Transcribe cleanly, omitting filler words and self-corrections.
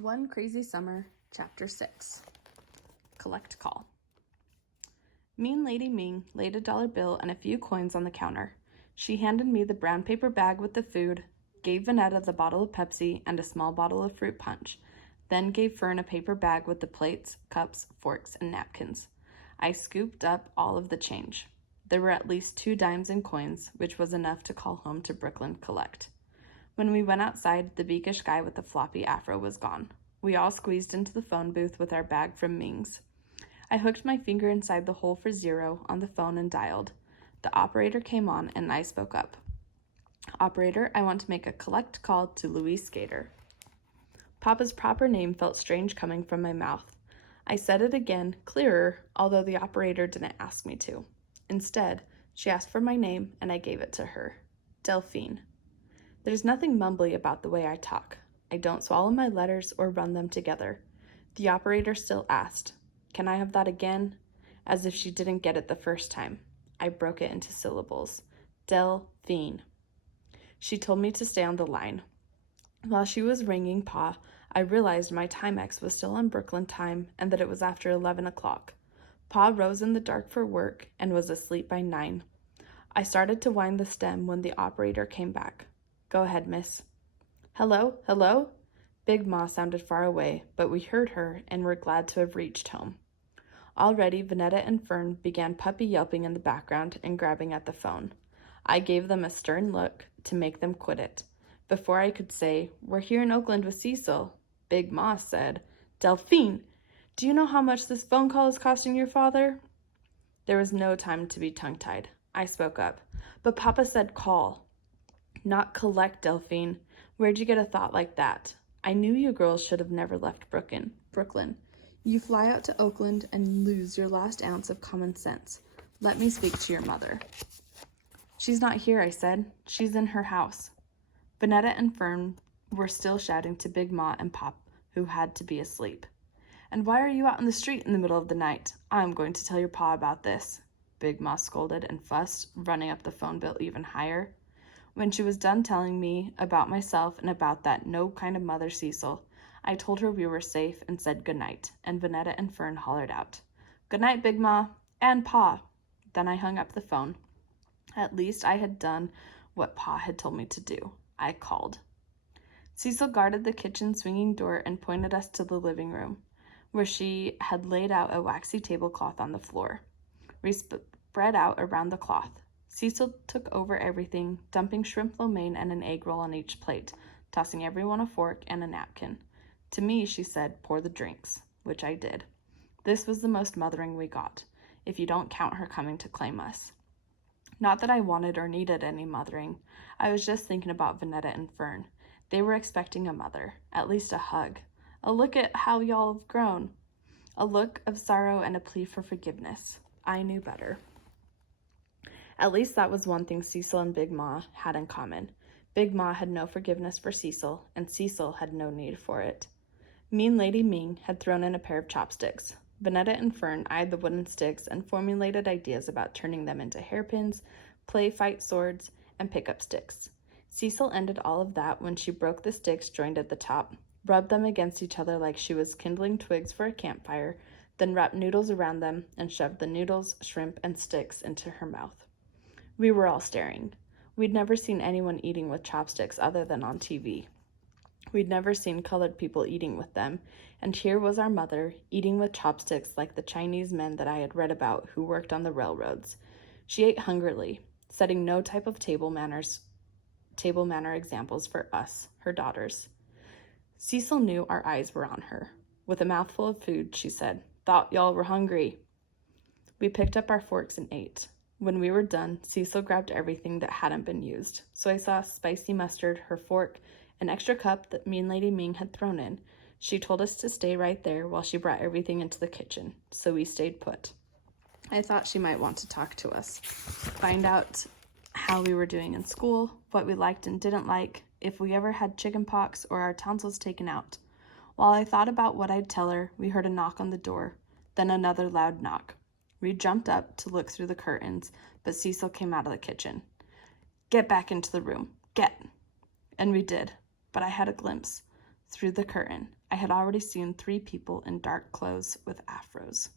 One Crazy Summer, Chapter 6. Collect Call. Mean Lady Ming laid a $1 bill and a few coins on the counter. She handed me the brown paper bag with the food, gave Vanetta the bottle of Pepsi and a small bottle of fruit punch, then gave Fern a paper bag with the plates, cups, forks, and napkins. I scooped up all of the change. There were at least 2 dimes in coins, which was enough to call home to Brooklyn collect. When we went outside, the beakish guy with the floppy afro was gone. We all squeezed into the phone booth with our bag from Ming's. I hooked my finger inside the hole for 0 on the phone and dialed. The operator came on and I spoke up. "Operator, I want to make a collect call to Louise Skater." Papa's proper name felt strange coming from my mouth. I said it again, clearer, although the operator didn't ask me to. Instead, she asked for my name and I gave it to her. Delphine. There's nothing mumbly about the way I talk. I don't swallow my letters or run them together. The operator still asked, "Can I have that again?" As if she didn't get it the first time. I broke it into syllables. Delphine. She told me to stay on the line. While she was ringing Pa, I realized my Timex was still on Brooklyn time and that it was after 11 o'clock. Pa rose in the dark for work and was asleep by 9. I started to wind the stem when the operator came back. "Go ahead, miss." "Hello? Hello?" Big Ma sounded far away, but we heard her and were glad to have reached home. Already, Vanetta and Fern began puppy yelping in the background and grabbing at the phone. I gave them a stern look to make them quit it. Before I could say, "We're here in Oakland with Cecil," Big Ma said, "Delphine, do you know how much this phone call is costing your father?" There was no time to be tongue-tied. I spoke up. "But Papa said call, not collect, Delphine. Where'd you get a thought like that? I knew you girls should have never left Brooklyn. You fly out to Oakland and lose your last ounce of common sense. Let me speak to your mother." "She's not here," I said. "She's in her house." Vanetta and Fern were still shouting to Big Ma and Pop, who had to be asleep. "And why are you out in the street in the middle of the night? I'm going to tell your Pa about this." Big Ma scolded and fussed, running up the phone bill even higher. When she was done telling me about myself and about that no kind of mother Cecil, I told her we were safe and said goodnight, and Vanetta and Fern hollered out, "Goodnight, Big Ma, and Pa." Then I hung up the phone. At least I had done what Pa had told me to do. I called. Cecil guarded the kitchen swinging door and pointed us to the living room, where she had laid out a waxy tablecloth on the floor. We spread out around the cloth. Cecil took over everything, dumping shrimp lo mein and an egg roll on each plate, tossing everyone a fork and a napkin. To me, she said, "Pour the drinks," which I did. This was the most mothering we got, if you don't count her coming to claim us. Not that I wanted or needed any mothering. I was just thinking about Vanetta and Fern. They were expecting a mother, at least a hug. A look at how y'all have grown. A look of sorrow and a plea for forgiveness. I knew better. At least that was one thing Cecil and Big Ma had in common. Big Ma had no forgiveness for Cecil, and Cecil had no need for it. Mean Lady Ming had thrown in a pair of chopsticks. Vanetta and Fern eyed the wooden sticks and formulated ideas about turning them into hairpins, play fight swords, and pickup sticks. Cecil ended all of that when she broke the sticks joined at the top, rubbed them against each other like she was kindling twigs for a campfire, then wrapped noodles around them and shoved the noodles, shrimp, and sticks into her mouth. We were all staring. We'd never seen anyone eating with chopsticks other than on TV. We'd never seen colored people eating with them, and here was our mother, eating with chopsticks like the Chinese men that I had read about who worked on the railroads. She ate hungrily, setting no type of table manner examples for us, her daughters. Cecil knew our eyes were on her. With a mouthful of food, she said, "Thought y'all were hungry." We picked up our forks and ate. When we were done, Cecil grabbed everything that hadn't been used. Soy sauce, spicy mustard, her fork, an extra cup that Mean Lady Ming had thrown in. She told us to stay right there while she brought everything into the kitchen, so we stayed put. I thought she might want to talk to us, find out how we were doing in school, what we liked and didn't like, if we ever had chicken pox or our tonsils taken out. While I thought about what I'd tell her, we heard a knock on the door, then another loud knock. We jumped up to look through the curtains, but Cecil came out of the kitchen. "Get back into the room. Get." And we did, but I had a glimpse. Through the curtain, I had already seen 3 people in dark clothes with afros.